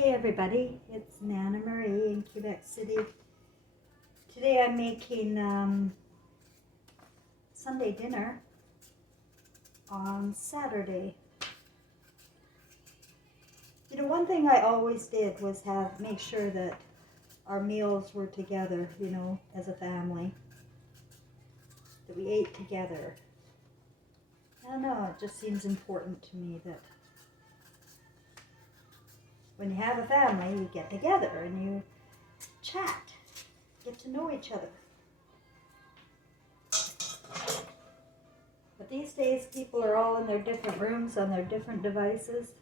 Hey everybody, it's Nana Marie in Quebec City. Today I'm making Sunday dinner on Saturday. You know, one thing I always did was make sure that our meals were together, as a family, that we ate together. I don't know, it just seems important to me that when you have a family, you get together and you chat, get to know each other. But these days, people are all in their different rooms on their different devices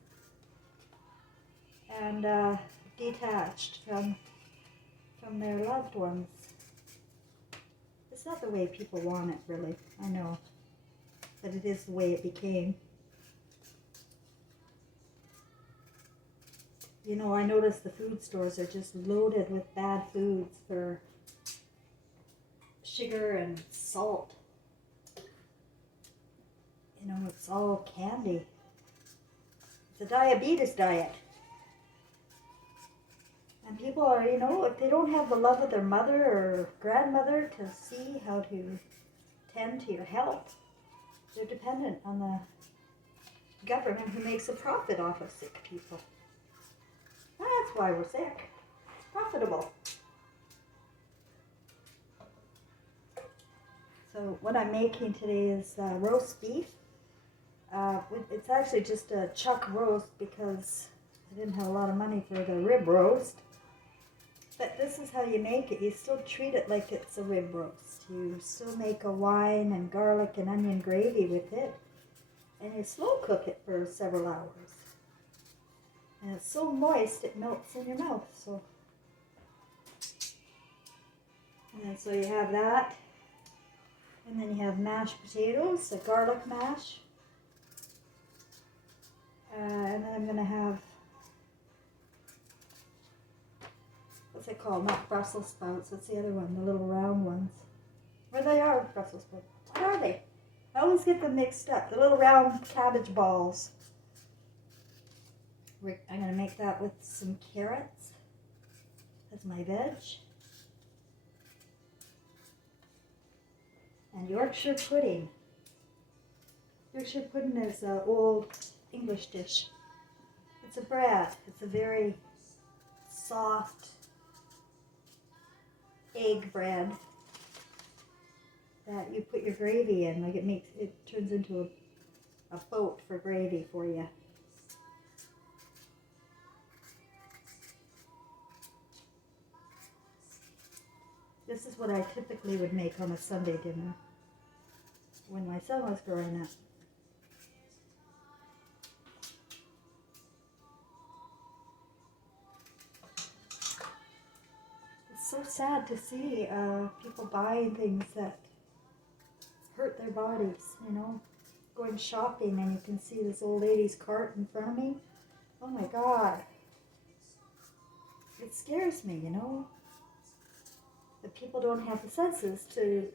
and detached from their loved ones. It's not the way people want it, really. I know, but it is the way it became. You know, I notice the food stores are just loaded with bad foods for sugar and salt. You know, it's all candy. It's a diabetes diet. And people are, if they don't have the love of their mother or grandmother to see how to tend to your health, they're dependent on the government who makes a profit off of sick people. That's why we're sick. It's profitable. So what I'm making today is roast beef. It's actually just a chuck roast because I didn't have a lot of money for the rib roast. But this is how you make it. You still treat it like it's a rib roast. You still make a wine and garlic and onion gravy with it. And you slow cook it for several hours. And it's so moist it melts in your mouth. And then so you have that. And then you have mashed potatoes, a garlic mash. And then I'm going to have, what's it called? Not Brussels sprouts. What's the other one? The little round ones. Where they are, Brussels sprouts. What are they? I always get them mixed up. The little round cabbage balls. I'm going to make that with some carrots as my veg. And Yorkshire pudding. Yorkshire pudding is an old English dish. It's a bread. It's a very soft egg bread that you put your gravy in. Like it turns into a boat for gravy for you. This is what I typically would make on a Sunday dinner when my son was growing up. It's so sad to see people buying things that hurt their bodies, Going shopping and you can see this old lady's cart in front of me. Oh my God. It scares me, That people don't have the senses to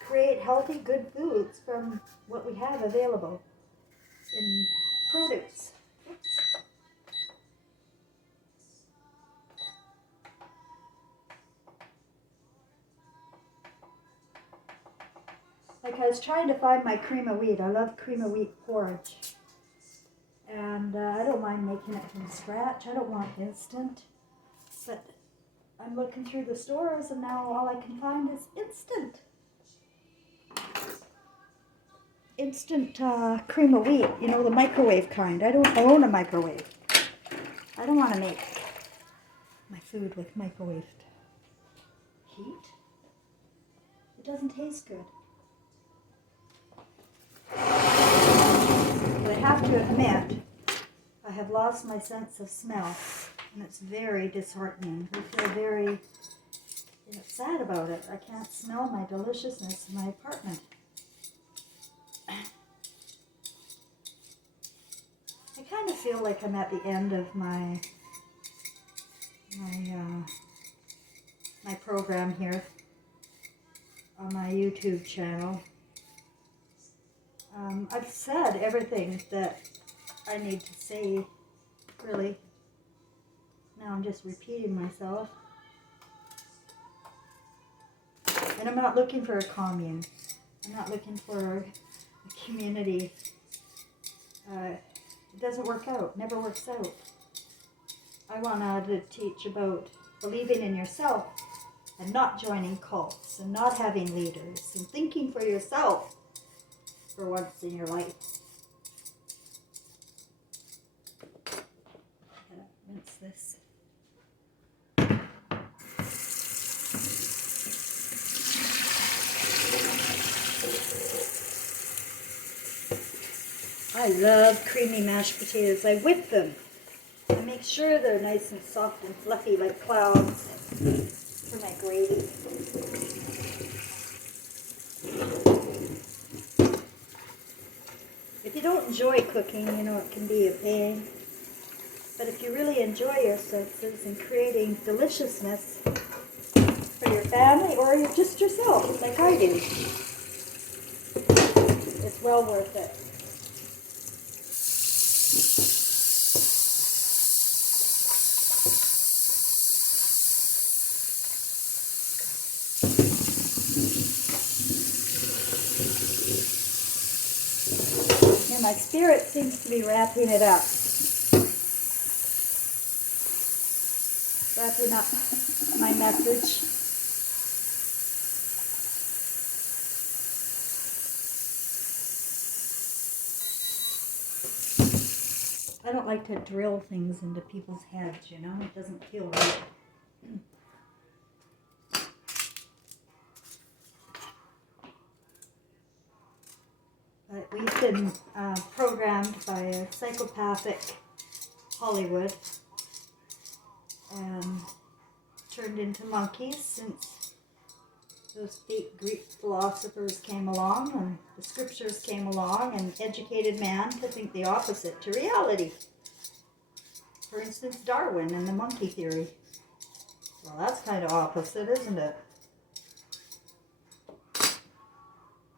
create healthy, good foods from what we have available in produce. Oops. Like I was trying to find my cream of wheat. I love cream of wheat porridge. And I don't mind making it from scratch. I don't want instant. But I'm looking through the stores and now all I can find is instant. Instant cream of wheat, the microwave kind. I don't own a microwave. I don't want to make my food with microwave heat. It doesn't taste good. But I have to admit, I have lost my sense of smell, and it's very disheartening. I feel very sad about it. I can't smell my deliciousness in my apartment. I kind of feel like I'm at the end of my program here on my YouTube channel. I've said everything that I need to say, really. Now I'm just repeating myself. And I'm not looking for a commune. I'm not looking for a community. It doesn't work out, never works out. I want to teach about believing in yourself and not joining cults and not having leaders and thinking for yourself for once in your life. I gotta rinse this. I love creamy mashed potatoes. I whip them. I make sure they're nice and soft and fluffy like clouds for my gravy. If you don't enjoy cooking, you know, it can be a pain. But if you really enjoy your senses and creating deliciousness for your family or just yourself, like I do, it's well worth it. And my spirit seems to be wrapping it up. Wrapping up my message. I don't like to drill things into people's heads, you know? It doesn't feel right. But we've been programmed by a psychopathic Hollywood and turned into monkeys since those fake Greek philosophers came along and the scriptures came along and educated man to think the opposite to reality. For instance, Darwin and the monkey theory. Well, that's kind of opposite, isn't it?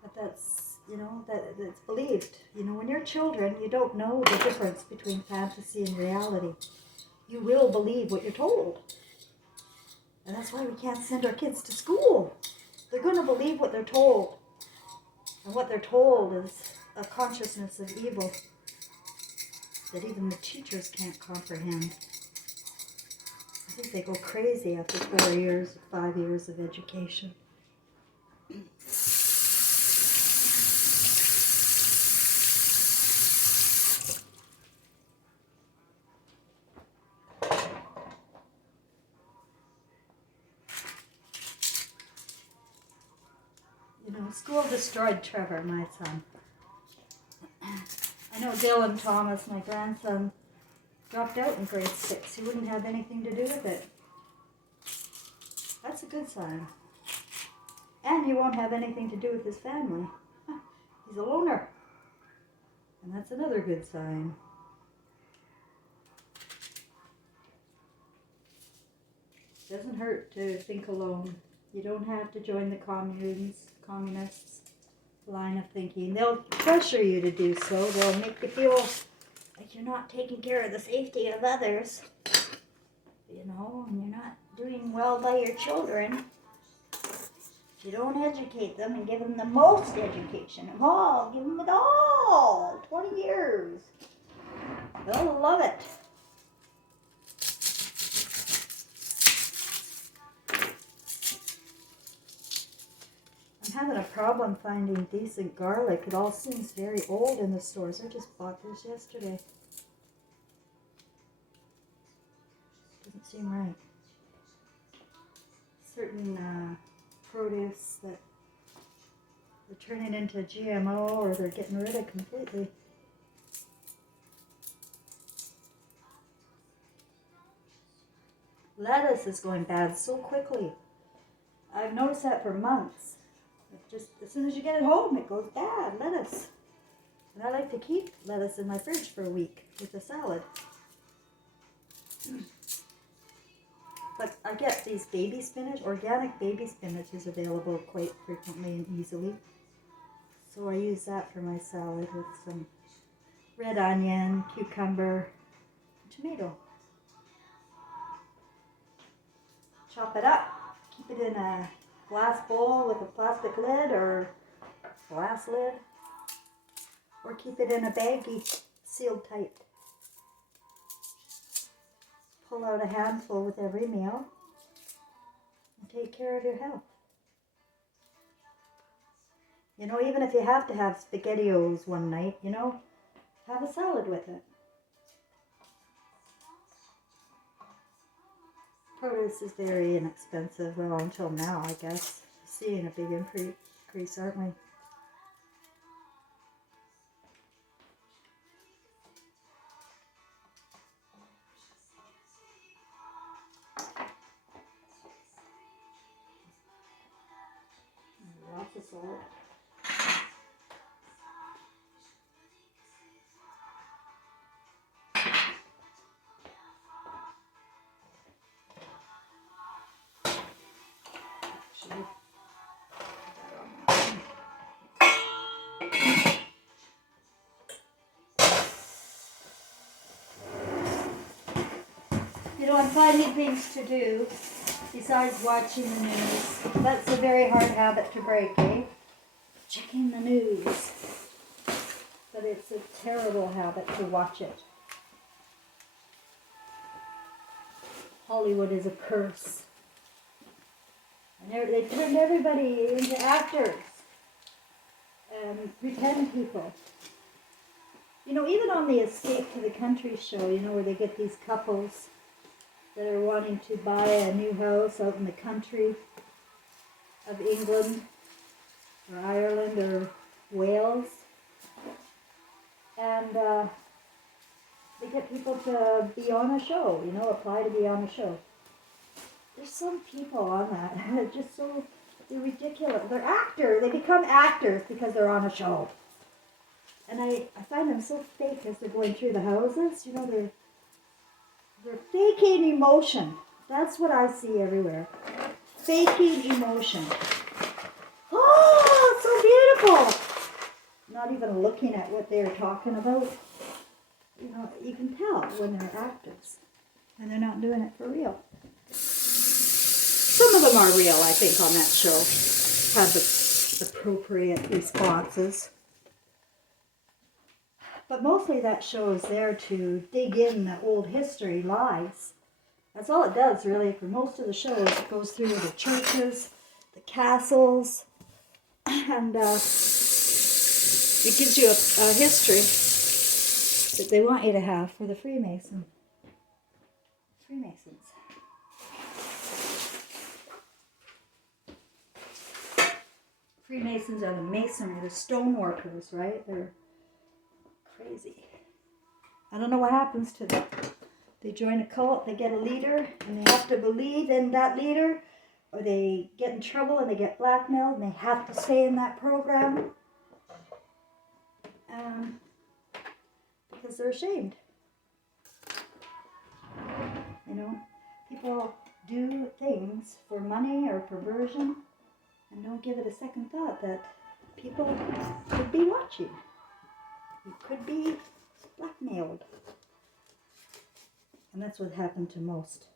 But that's, you know, that's believed. You know, when you're children, you don't know the difference between fantasy and reality. You will believe what you're told. And that's why we can't send our kids to school. They're going to believe what they're told. And what they're told is a consciousness of evil that even the teachers can't comprehend. I think they go crazy after 4 years, 5 years of education. You know, school destroyed Trevor, my son. I know Dylan Thomas, my grandson, dropped out in grade 6. He wouldn't have anything to do with it. That's a good sign. And he won't have anything to do with his family. He's a loner. And that's another good sign. Doesn't hurt to think alone. You don't have to join the communists line of thinking. They'll pressure you to do so. They'll make you feel like you're not taking care of the safety of others. You know, and you're not doing well by your children. If you don't educate them and give them the most education of all, give them it all, 20 years. They'll love it. I'm having a problem finding decent garlic. It all seems very old in the stores. I just bought this yesterday. Doesn't seem right. Certain produce that they're turning into GMO or they're getting rid of completely. Lettuce is going bad so quickly. I've noticed that for months. Just as soon as you get it home, it goes bad, lettuce. And I like to keep lettuce in my fridge for a week with a salad. But I get these baby spinach, organic baby spinach is available quite frequently and easily. So I use that for my salad with some red onion, cucumber, tomato. chop it up, keep it in a glass bowl with a plastic lid or glass lid, or keep it in a baggie sealed tight. Pull out a handful with every meal and take care of your health. You know, even if you have to have SpaghettiOs one night, you know, have a salad with it. Produce is very inexpensive, well, until now, I guess. Seeing a big increase, aren't we? Lots of salt. Actually, you know, I'm finding things to do besides watching the news. That's a very hard habit to break, eh? Checking the news. But it's a terrible habit to watch it. Hollywood is a curse. And they turned everybody into actors and pretend people. You know, even on the Escape to the Country show, you know, where they get these couples that are wanting to buy a new house out in the country of England or Ireland or Wales. And they get people to be on a show, you know, apply to be on a show. There's some people on that that are just so, they're ridiculous. They're actors. They become actors because they're on a show. And I find them so fake as they're going through the houses. You know, they're faking emotion. That's what I see everywhere. Faking emotion. Oh, so beautiful. Not even looking at what they're talking about. You know, you can tell when they're actors. And they're not doing it for real. Some of them are real, I think, on that show. Have the appropriate responses. But mostly that show is there to dig in the old history lies. That's all it does, really, for most of the shows. It goes through the churches, the castles, and it gives you a history that they want you to have for the Freemasons. Freemasons are the masonry, the stone workers, right? They're crazy. I don't know what happens to them. They join a cult, they get a leader, and they have to believe in that leader, or they get in trouble and they get blackmailed, and they have to stay in that program because they're ashamed. You know, people do things for money or perversion and don't give it a second thought that people could be watching. You could be blackmailed. And that's what happened to most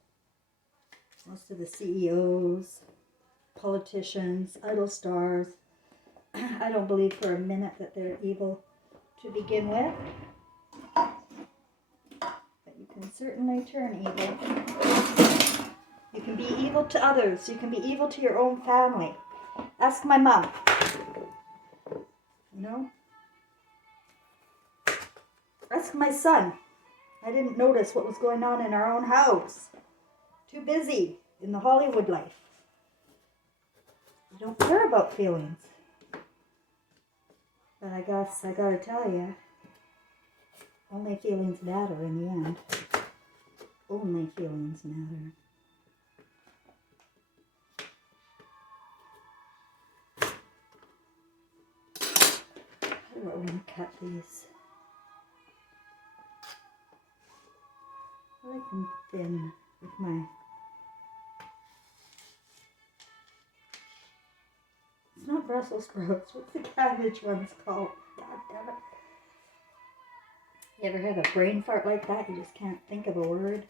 of the CEOs, politicians, idol stars. I don't believe for a minute that they're evil to begin with. But you can certainly turn evil. You can be evil to others. You can be evil to your own family. Ask my mom. You know? Ask my son. I didn't notice what was going on in our own house. Too busy in the Hollywood life. You don't care about feelings. But I guess I gotta tell you, only feelings matter in the end. Only feelings matter. How do I want to cut these? I like them thin with my... It's not Brussels sprouts. What's the cabbage one's called? God damn it. You ever have a brain fart like that? You just can't think of a word.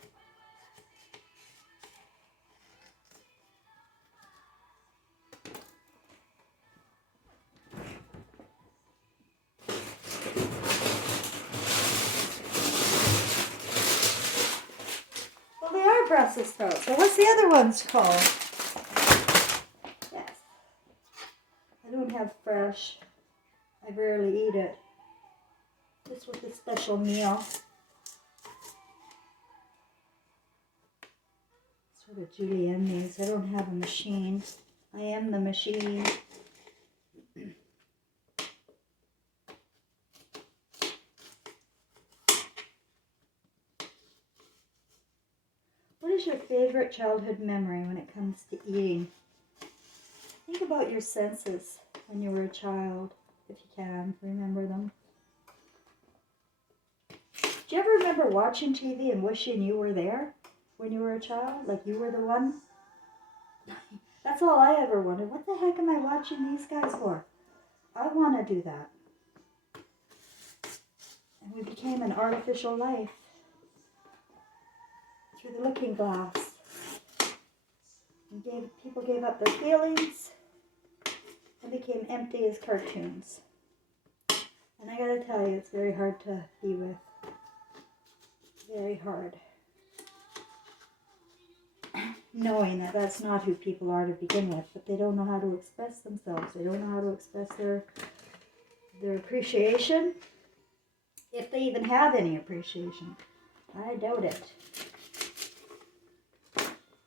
Brussels sprouts. So what's the other ones called? Yes. I don't have fresh. I rarely eat it. This was a special meal. Sort of julienne these. I don't have a machine. I am the machine. What is your favorite childhood memory when it comes to eating? Think about your senses when you were a child, if you can remember them. Do you ever remember watching TV and wishing you were there when you were a child? Like you were the one? That's all I ever wondered. What the heck am I watching these guys for? I want to do that. And we became an artificial life through the looking glass. And people gave up their feelings and became empty as cartoons. And I gotta tell you, it's very hard to be with. Very hard. Knowing that that's not who people are to begin with, but they don't know how to express themselves. They don't know how to express their appreciation, if they even have any appreciation. I doubt it.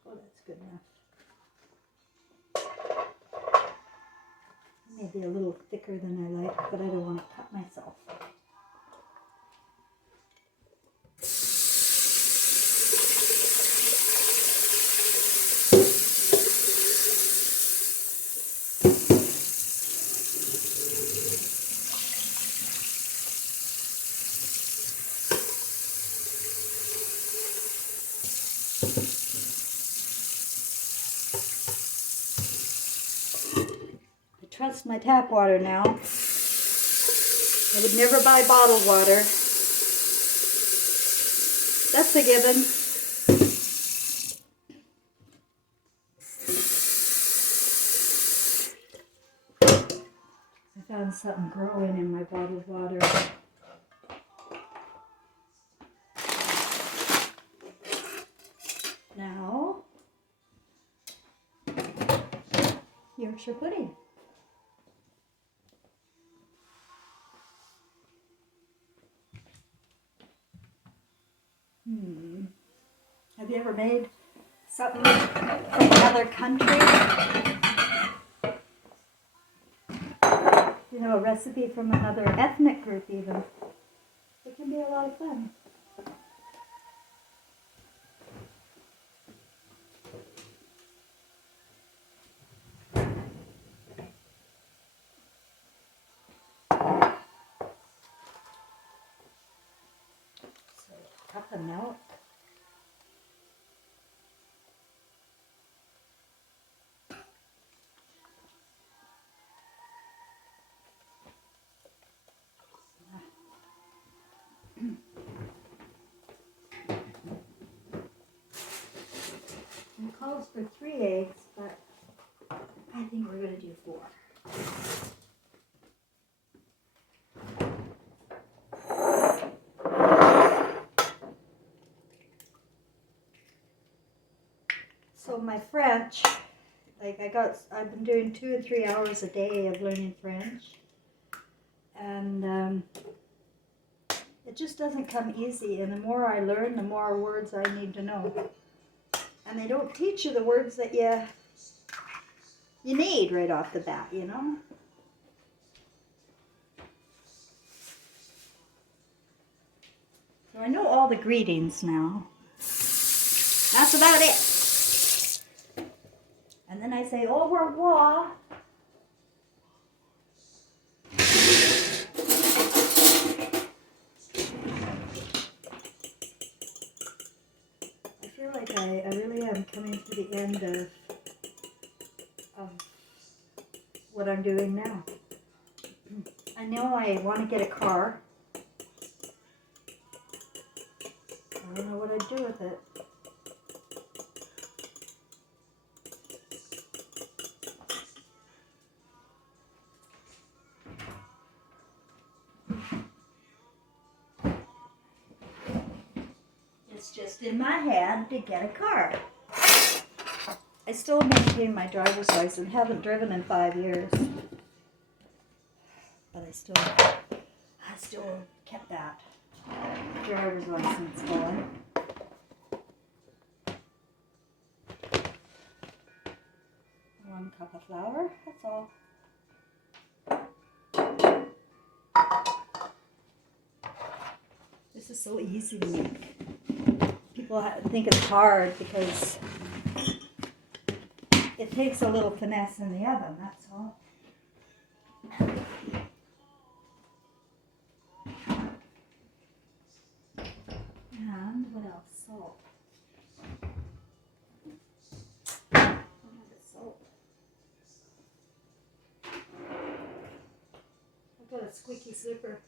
Oh, that's good enough. Maybe a little thicker than I like, but I don't want to cut myself. Trust my tap water now. I would never buy bottled water. That's a given. I found something growing in my bottled water. Now, Yorkshire pudding. Have you ever made something from another country? You know, a recipe from another ethnic group even. It can be a lot of fun. So, a cup of milk. It calls for 3 eggs, but I think we're going to do 4. So my French, like I've been doing 2 and 3 hours a day of learning French, and it just doesn't come easy. And the more I learn, the more words I need to know. And they don't teach you the words that you need right off the bat, you know? So I know all the greetings now. That's about it. And then I say au revoir. I feel like I really am coming to the end of what I'm doing now. I know I want to get a car. I don't know what I'd do with it. It's just just in my head to get a car. I still maintain my driver's license. Haven't driven in 5 years. But I still kept that driver's license going. One cup of flour, that's all. This is so easy to make. People think it's hard because it takes a little finesse in the oven, that's all. And what else? Salt. Salt. I've got a squeaky slipper.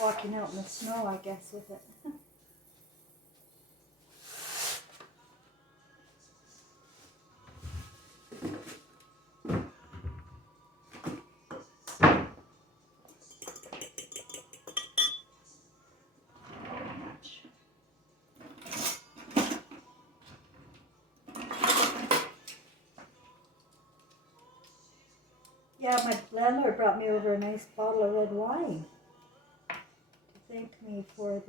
Walking out in the snow, I guess, with it. Yeah, my landlord brought me over a nice bottle of red wine to thank me for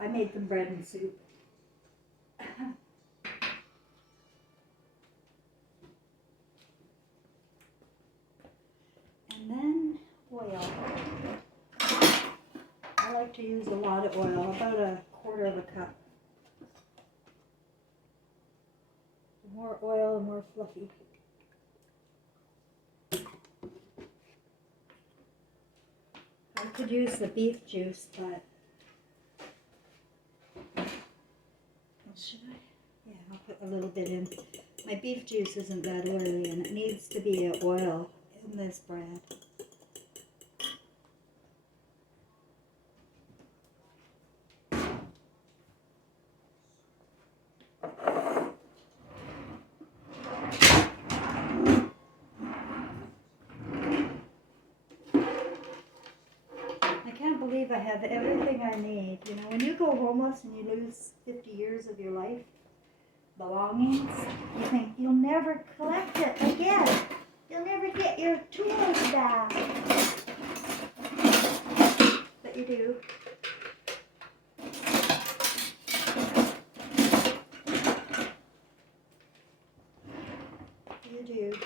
I made them bread and soup. And then oil. I like to use a lot of oil, about a quarter of a cup. The more oil, the more fluffy. I could use the beef juice, but should I? Yeah, I'll put a little bit in. My beef juice isn't that oily, and it needs to be oil in this bread. I can't believe I have everything I need. You know, when you go homeless and you lose 50 years of your life, belongings, you think you'll never collect it again. You'll never get your tools back. But you do. You do.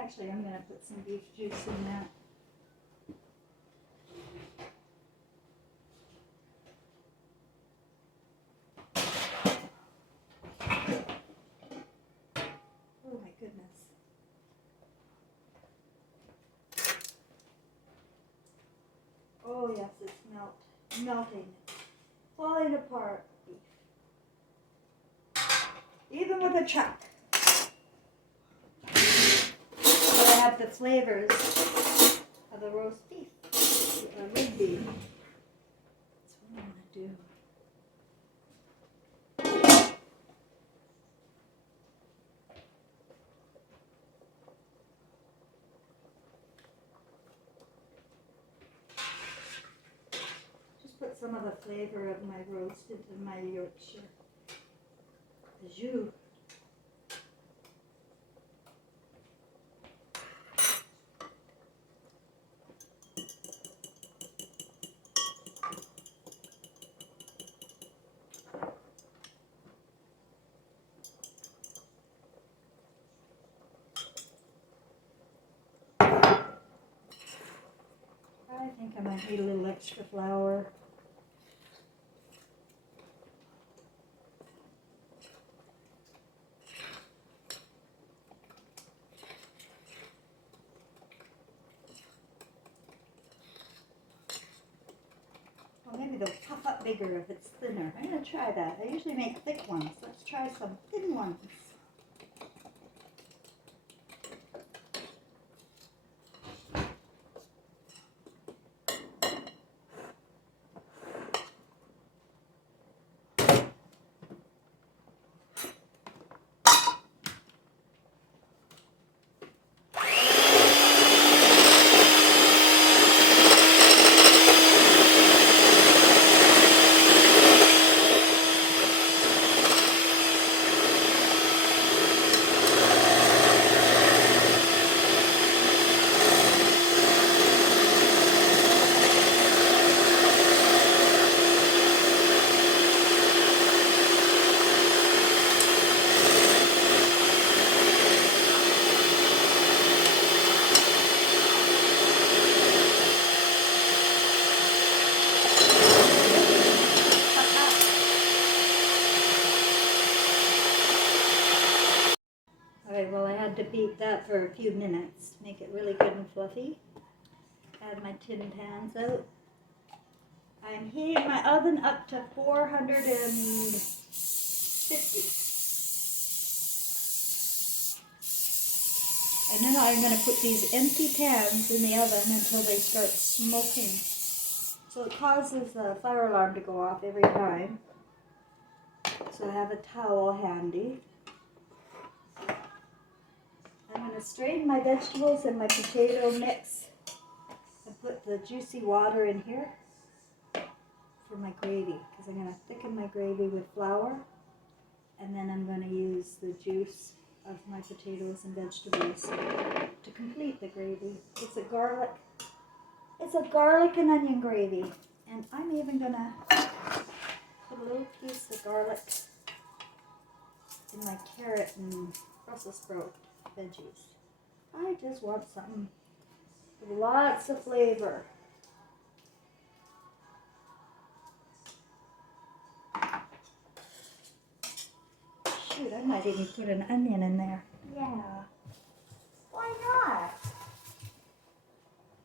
Actually, I'm going to put some beef juice in that. Oh my goodness. Oh yes, it's melting, falling apart. Even with a chuck. The flavors of the roast beef, rib beef. That's what I want to do. Just put some of the flavor of my roast into my Yorkshire jus. I think I might need a little extra flour. Well, maybe they'll puff up bigger if it's thinner. I'm going to try that. I usually make thick ones. Let's try some thin ones. Well, I had to beat that for a few minutes to make it really good and fluffy. Add my tin pans out. I'm heating my oven up to 450. And then I'm going to put these empty pans in the oven until they start smoking. So it causes a fire alarm to go off every time. So I have a towel handy. I'm going to strain my vegetables and my potato mix and put the juicy water in here for my gravy, because I'm going to thicken my gravy with flour, and then I'm going to use the juice of my potatoes and vegetables to complete the gravy. It's a garlic and onion gravy, and I'm even going to put a little piece of garlic in my carrot and Brussels sprout veggies. I just want something with lots of flavor. Shoot, I might even put an onion in there. Yeah. Why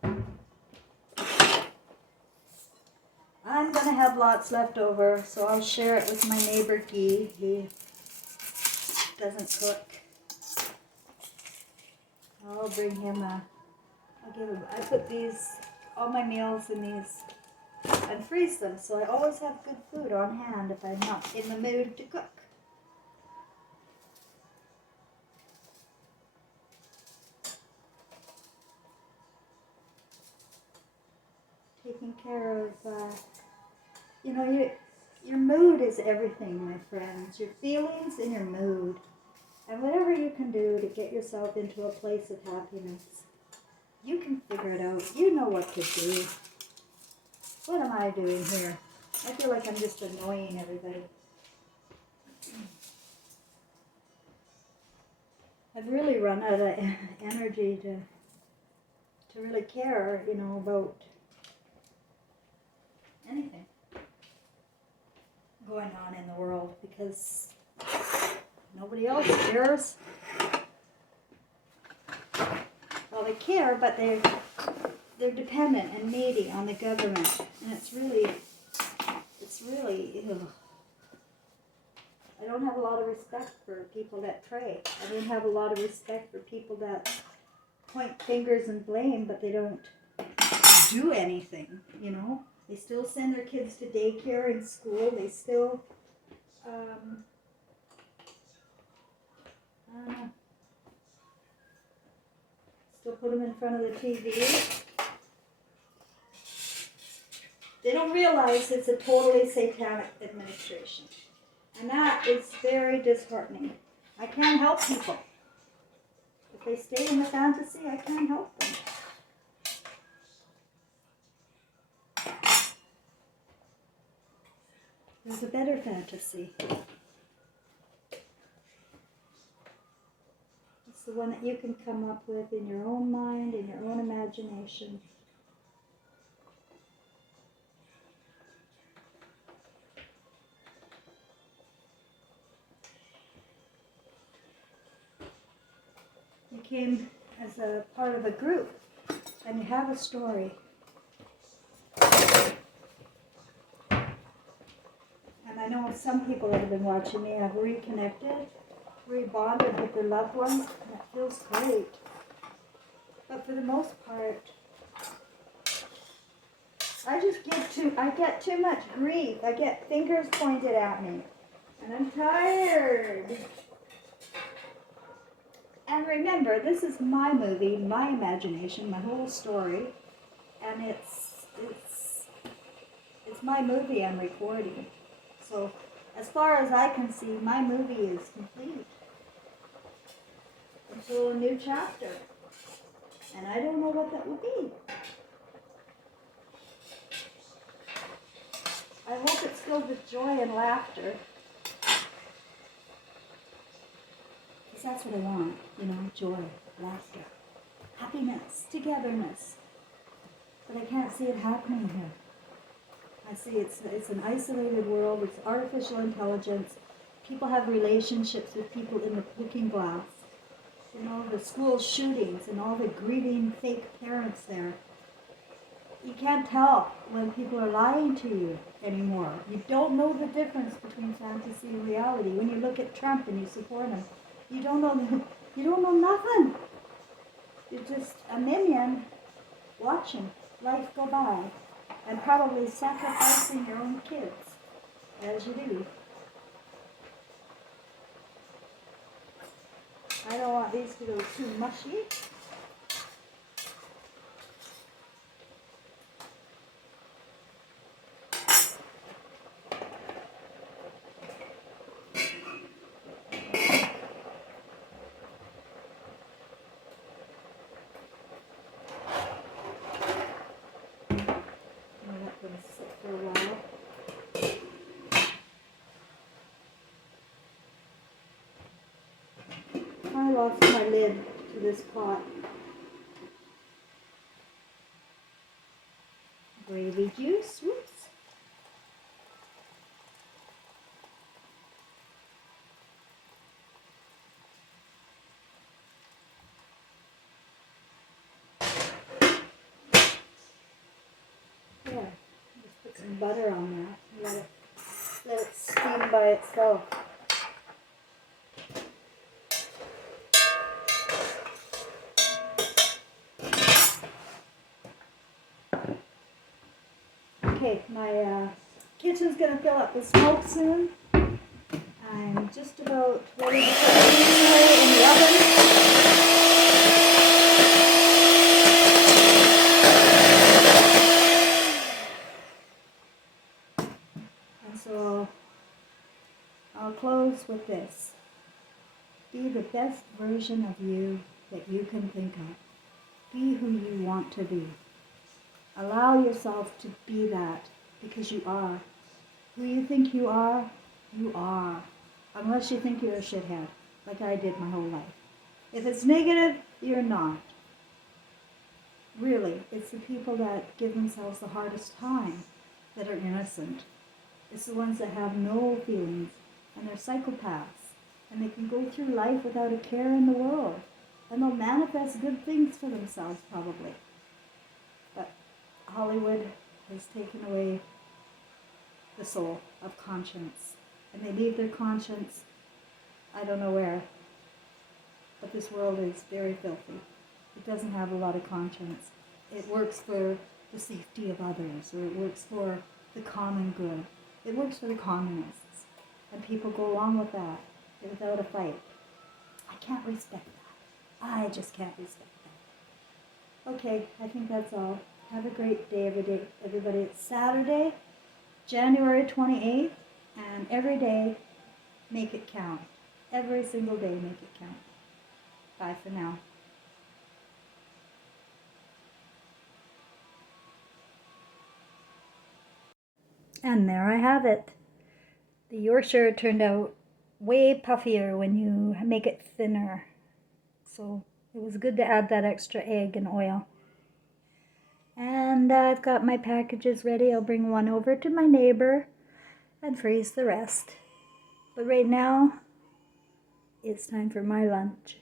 not? I'm going to have lots left over, so I'll share it with my neighbor Guy. He doesn't cook. I'll bring him I put all my meals in these and freeze them, so I always have good food on hand if I'm not in the mood to cook. Taking care of, your mood is everything, my friends. Your feelings and your mood. And whatever you can do to get yourself into a place of happiness, you can figure it out. You know what to do. What am I doing here? I feel like I'm just annoying everybody. I've really run out of energy to really care, about anything going on in the world, because nobody else cares. Well, they care, but they're dependent and needy on the government, and it's really, ugh. I don't have a lot of respect for people that pray. I don't have a lot of respect for people that point fingers and blame, but they don't do anything, They still send their kids to daycare and school. They still, I don't know. Still put them in front of the TV. They don't realize it's a totally satanic administration. And that is very disheartening. I can't help people. If they stay in the fantasy, I can't help them. There's a better fantasy. It's the one that you can come up with in your own mind, in your own imagination. You came as a part of a group, and you have a story. I know some people that have been watching me have reconnected, rebonded with their loved ones, and it feels great. But for the most part, I get too much grief. I get fingers pointed at me. And I'm tired. And remember, this is my movie, my imagination, my whole story. And it's my movie I'm recording. So as far as I can see, my movie is complete. Until a new chapter. And I don't know what that will be. I hope it's filled with joy and laughter. Because that's what I want, joy, laughter, happiness, togetherness. But I can't see it happening here. I see it's an isolated world, it's artificial intelligence. People have relationships with people in the looking glass. The school shootings and all the grieving fake parents there. You can't tell when people are lying to you anymore. You don't know the difference between fantasy and reality. When you look at Trump and you support him, you don't know nothing. You're just a minion watching life go by and probably sacrificing your own kids, as you do. I don't want these to go too mushy. For a while. I lost my lid to this pot. Gravy juice, whoops. There, just put some butter on that. Let it steam by itself. Okay, my kitchen's gonna fill up with smoke soon. I'm just about ready to put it in the oven. And so I'll close with this. Be the best version of you that you can think of. Be who you want to be. Allow yourself to be that, because you are. Who you think you are. Unless you think you're a shithead, like I did my whole life. If it's negative, you're not. Really, it's the people that give themselves the hardest time that are innocent. It's the ones that have no feelings, and they're psychopaths, and they can go through life without a care in the world, and they'll manifest good things for themselves, probably. But Hollywood has taken away the soul of conscience, and they leave their conscience, I don't know where, but this world is very filthy. It doesn't have a lot of conscience. It works for the safety of others, or it works for the common good. It works for the communists, and people go along with that without a fight. I can't respect that. I just can't respect that. Okay, I think that's all. Have a great day, everybody. It's Saturday, January 28th, and every day, make it count. Every single day, make it count. Bye for now. And there I have it. The Yorkshire turned out way puffier when you make it thinner. So it was good to add that extra egg and oil. And I've got my packages ready. I'll bring one over to my neighbor and freeze the rest. But right now, it's time for my lunch.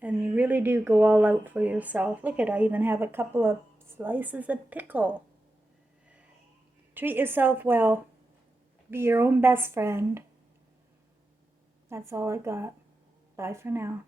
And you really do go all out for yourself. Look at, I even have a couple of slices of pickle. Treat yourself well. Be your own best friend. That's all I got. Bye for now.